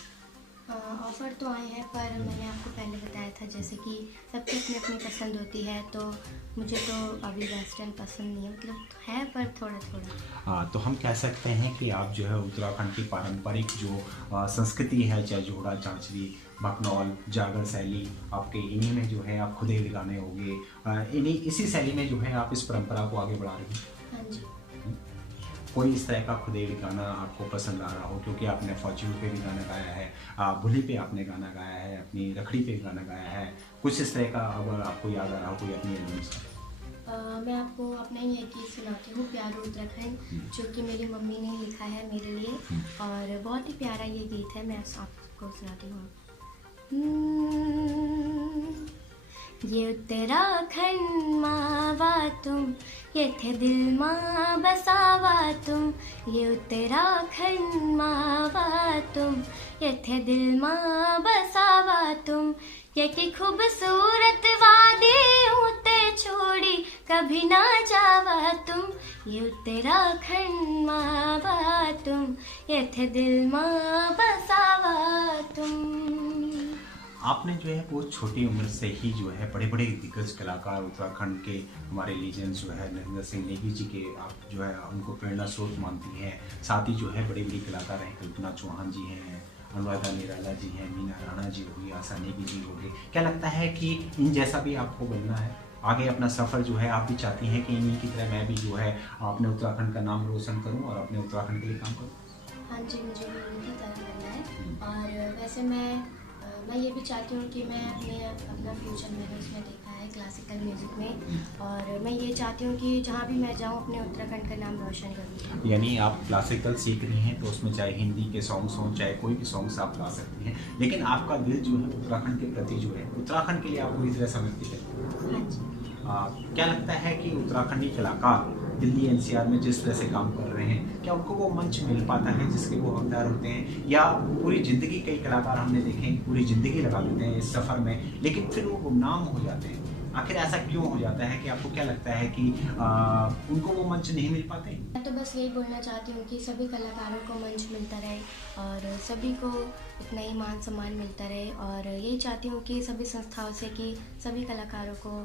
ऑफ़र तो आए हैं पर मैंने आपको पहले बताया था जैसे कि सबकी अपनी अपनी पसंद होती है, तो मुझे तो अभी वेस्टर्न पसंद नहीं है, मतलब है पर थोड़ा थोड़ा। तो हम कह सकते हैं कि आप जो है उत्तराखंड की पारंपरिक जो संस्कृति है, चाहे जोड़ा चांचरी, भकनौल, जागर शैली, आपके इन्हीं में जो है आप खुदेड़ गाने होंगे, इन्हीं इसी शैली में जो है आप इस परंपरा को आगे बढ़ा रही हैं। हाँ जी। कोई इस तरह का खुदेड़ गाना आपको पसंद आ रहा हो, क्योंकि आपने फौजियों पे भी गाना गाया है, भुली पे आपने गाना गाया है, अपनी रखड़ी पे गाना गाया है, कुछ इस तरह का अगर आपको याद आ रहा हो कोई अपनी एल्बम से? मैं आपको अपना ही एक गीत सुनाती हूँ, प्यारो उत्तराखंड, जो कि मेरी मम्मी ने लिखा है मेरे लिए और बहुत ही प्यारा ये गीत है, मैं आपको सुनाती हूँ। ये उत्तराखंड मावा तुम, ये थे दिल माँ बसावा तुम, ये उत्तराखंड मावा तुम, ये थे दिल माँ बसावा तुम, ये की खूबसूरत वादी होते छोड़ी कभी ना जावा तुम, ये उत्तराखंड मावा तुम, ये थे दिल माँ बसावा तुम। आपने जो है वो छोटी उम्र से ही जो है बड़े बड़े दिग्गज कलाकार उत्तराखंड के हमारे लीजेंड्स जो है नरेंद्र सिंह नेगी जी के आप जो है उनको प्रेरणा स्रोत मानती हैं, साथ ही जो है बड़ी बड़ी कलाकार हैं, कल्पना चौहान जी हैं, अनुराधा निराला जी हैं, मीना राणा जी हो गई, आशा नेगी जी हो गई। क्या लगता है कि इन जैसा भी आपको बनना है आगे, अपना सफ़र जो है आप भी चाहती हैं कि इन्हीं की तरह मैं भी जो है अपने उत्तराखंड का नाम रोशन करूँ और अपने उत्तराखंड के लिए काम करूँ? हाँ जी, मुझे भी इनकी तरह बनना है और वैसे मैं ये भी चाहती हूँ कि मैं अपना फ्यूचर मैंने उसमें देखा है क्लासिकल म्यूज़िक में और मैं ये चाहती हूँ कि जहाँ भी मैं जाऊँ अपने उत्तराखंड का नाम रोशन करूँ। यानी आप क्लासिकल सीख रही हैं तो उसमें चाहे हिंदी के सॉन्ग्स हों, चाहे कोई भी सॉन्ग्स आप गा सकती हैं, लेकिन आपका दिल जो है उत्तराखंड के प्रति जो है, उत्तराखंड के लिए आप पूरी तरह समर्पित है। हाँ जी। क्या लगता है कि उत्तराखंडी कलाकार दिल्ली एनसीआर में जिस तरह से काम कर रहे हैं, क्या उनको वो मंच मिल पाता है जिसके वो हकदार होते हैं, या पूरी ज़िंदगी कई कलाकार हमने देखे हैं पूरी ज़िंदगी लगा देते हैं इस सफ़र में लेकिन फिर वो गुमनाम हो जाते हैं? आखिर ऐसा क्यों हो जाता है कि आपको क्या लगता है कि उनको वो मंच नहीं मिल पाते? मैं तो बस यही बोलना चाहती हूँ कि सभी कलाकारों को मंच मिलता रहे और सभी को इतना ही मान सम्मान मिलता रहे और यही चाहती हूँ कि सभी संस्थाओं से कि सभी कलाकारों को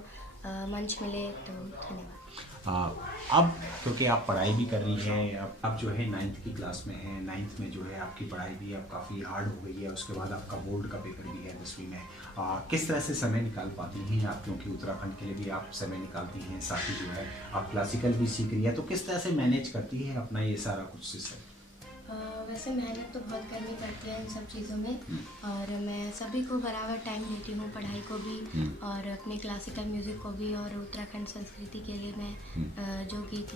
मंच मिले, तो धन्यवाद। अब क्योंकि आप पढ़ाई भी कर रही हैं, अब जो है 9th की क्लास में है, 9th में जो है आपकी पढ़ाई भी अब काफ़ी हार्ड हो गई है, उसके बाद आपका बोर्ड का पेपर भी है 10वीं में, किस तरह से समय निकाल पाती हैं आप, क्योंकि उत्तराखंड के लिए भी आप समय निकालती हैं, साथ ही जो है आप क्लासिकल भी सीख रही है, तो किस तरह से मैनेज करती है अपना ये सारा कुछ सिस्टम? वैसे मेहनत तो बहुत करनी पड़ती है इन सब चीज़ों में और मैं सभी को बराबर टाइम देती हूँ, पढ़ाई को भी और अपने क्लासिकल म्यूज़िक को भी और उत्तराखंड संस्कृति के लिए मैं जो गीत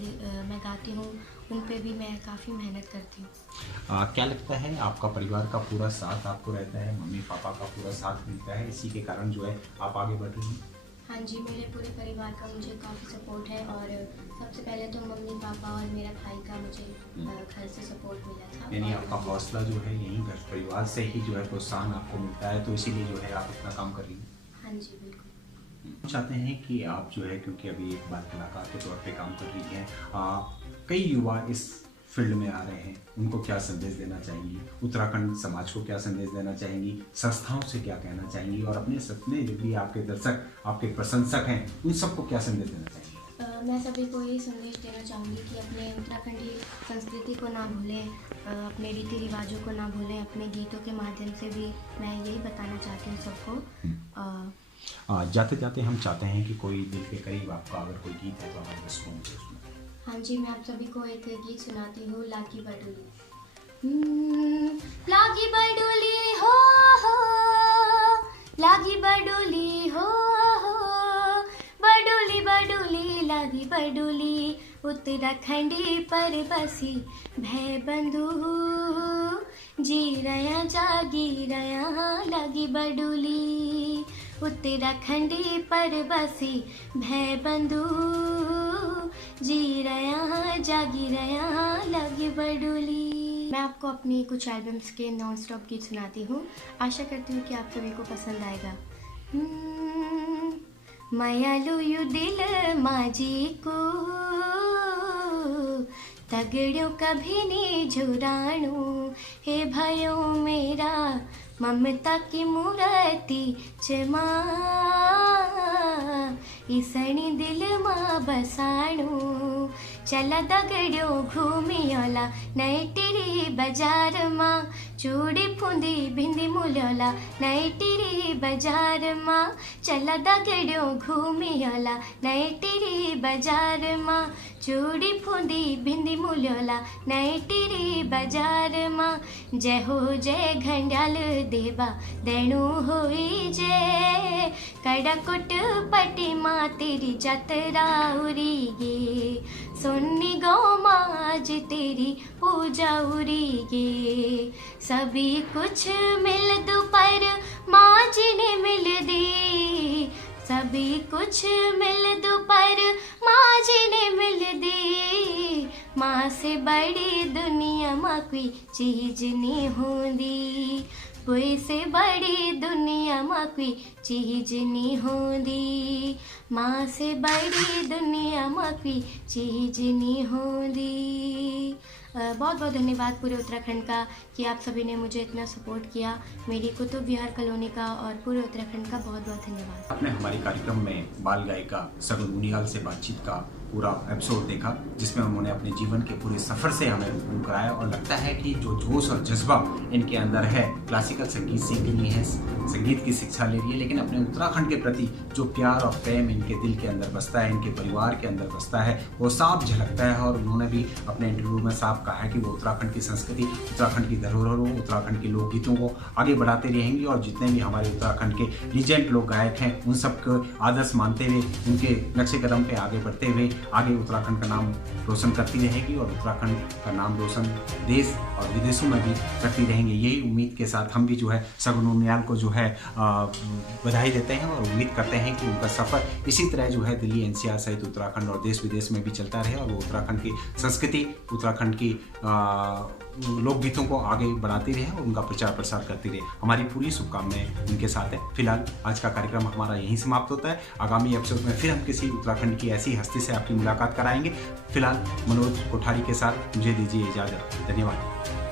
मैं गाती हूँ उन पे भी मैं काफ़ी मेहनत करती हूँ। क्या लगता है आपका परिवार का पूरा साथ आपको रहता है, मम्मी पापा का पूरा साथ मिलता है, इसी के कारण जो है आप आगे बढ़ रही हैं? हाँ जी, मेरे पूरे परिवार का मुझे काफ़ी सपोर्ट है और सबसे पहले तो मम्मी पापा और मेरा भाई का मुझे घर से सपोर्ट मिला था। यानी आपका हौसला जो है यहीं घर परिवार से ही जो है प्रोत्साहन आपको मिलता है, तो इसीलिए जो है आप इतना काम कर रही हैं। हाँ जी, बिल्कुल। चाहते हैं कि आप जो है, क्योंकि अभी एक बार कलाकार के तौर पे काम कर रही हैं, कई युवा इस फील्ड में आ रहे हैं, उनको क्या संदेश देना चाहेंगी, उत्तराखंड समाज को क्या संदेश देना चाहेंगी, संस्थाओं से क्या कहना चाहेंगी और अपने सपने जो भी आपके दर्शक आपके प्रशंसक हैं उन सबको क्या संदेश देना चाहेंगी? मैं सभी को ये संदेश देना चाहूँगी कि अपने उत्तराखंडी संस्कृति को ना भूलें, अपने रीति रिवाजों को ना भूलें, अपने गीतों के माध्यम से भी मैं यही बताना चाहती हूँ सबको जाते जाते हम चाहते हैं कि कोई दिल के करीब आपका अगर कोई गीत है तो हमारे दोस्तों मुझे उसमें। हाँ जी, मैं आप सभी को एक गीत सुनाती हूँ, लागी बडोली। लागी बडोली हो, लागी बडोली हो, बडोली बडोली लागी बडोली, उत्तराखंडी पर बसी भय बंधु, जी रया जागी रया लागी बडोली, उत्तराखंडी पर बसी भय बंधु, जी रया जागी रया लागी बडोली। मैं आपको अपनी कुछ एल्बम्स के नॉन स्टॉप गीत सुनाती हूँ। आशा करती हूँ कि आप सभी को पसंद आएगा। मायालू यू दिल माजी को, तगड़ो कभी नहीं झुराणू, हे भयो मेरा ममता की मूर्ति चमा, ईसणी दिल मां बसाणू, चला दगड़ो घूमियोला नैटिरी बाजार मां, चूड़ी फूंदी बिंदी मुलोला नैटिरी बाजार मां, चला दगड़ो घूमियोला नैटिरी बाजार मां, चूड़ी फूंदी बिंदी मुलोला नैटिरी बाजार मां, जय हो जय घंडाल देवा देणु होई जय, कड़कुट पटी मां तेरी जतरा उरी गे, सुन्नी गौ माज तेरी पूजा उरी गे, सभी कुछ मिल दोपहर माँ जी ने मिल दी, सभी कुछ मिल दोपहर माँ जी ने मिल दी, माँ से बड़ी दुनिया माँ कोई चीज नहीं होंदी, कोई से बड़ी दुनिया माँ कोई चीज नहीं होंदी, माँ से बड़ी दुनिया माँ कोई चीज नहीं होंदी। बहुत बहुत धन्यवाद पूरे उत्तराखंड का कि आप सभी ने मुझे इतना सपोर्ट किया। मेरी कुतुब विहार कॉलोनी का और पूरे उत्तराखंड का बहुत बहुत धन्यवाद। आपने हमारे कार्यक्रम में बाल गायिका सगुन मुनियाल से बातचीत का पूरा एपिसोड देखा, जिसमें उन्होंने अपने जीवन के पूरे सफ़र से हमें रूबरू कराया और लगता है कि जो जोश और जज्बा इनके अंदर है, क्लासिकल संगीत सीख रही है, संगीत की शिक्षा ले रही है, लेकिन अपने उत्तराखंड के प्रति जो प्यार और प्रेम इनके दिल के अंदर बसता है, इनके परिवार के अंदर बसता है, वो साफ झलकता है। और उन्होंने भी अपने इंटरव्यू में साफ कहा है कि वो उत्तराखंड की संस्कृति, उत्तराखंड की धरोहरों, उत्तराखंड के लोकगीतों को आगे बढ़ाते रहेंगी और जितने भी हमारे उत्तराखंड के लीजेंड लोग गायक हैं उन सबको आदर्श मानते हुए, उनके नक्शे कदम पे आगे बढ़ते हुए आगे उत्तराखंड का नाम रोशन करती रहेगी और उत्तराखंड का नाम रोशन देश और विदेशों में भी करती रहेंगे। यही उम्मीद के साथ हम भी जो है सगुन मुनियाल को जो है बधाई देते हैं और उम्मीद करते हैं कि उनका सफ़र इसी तरह जो है दिल्ली एनसीआर सहित उत्तराखंड और देश विदेश में भी चलता रहे और वो उत्तराखंड की संस्कृति, उत्तराखंड की लोकगीतों को आगे बढ़ाती रहे और उनका प्रचार प्रसार करती रहे। हमारी पूरी शुभकामनाएं उनके साथ है। फिलहाल आज का कार्यक्रम हमारा यहीं समाप्त होता है। आगामी एपिसोड में फिर हम किसी उत्तराखंड की ऐसी हस्ती से आपकी मुलाकात कराएंगे। फिलहाल मनोज कोठारी के साथ मुझे दीजिए इजाज़त। धन्यवाद।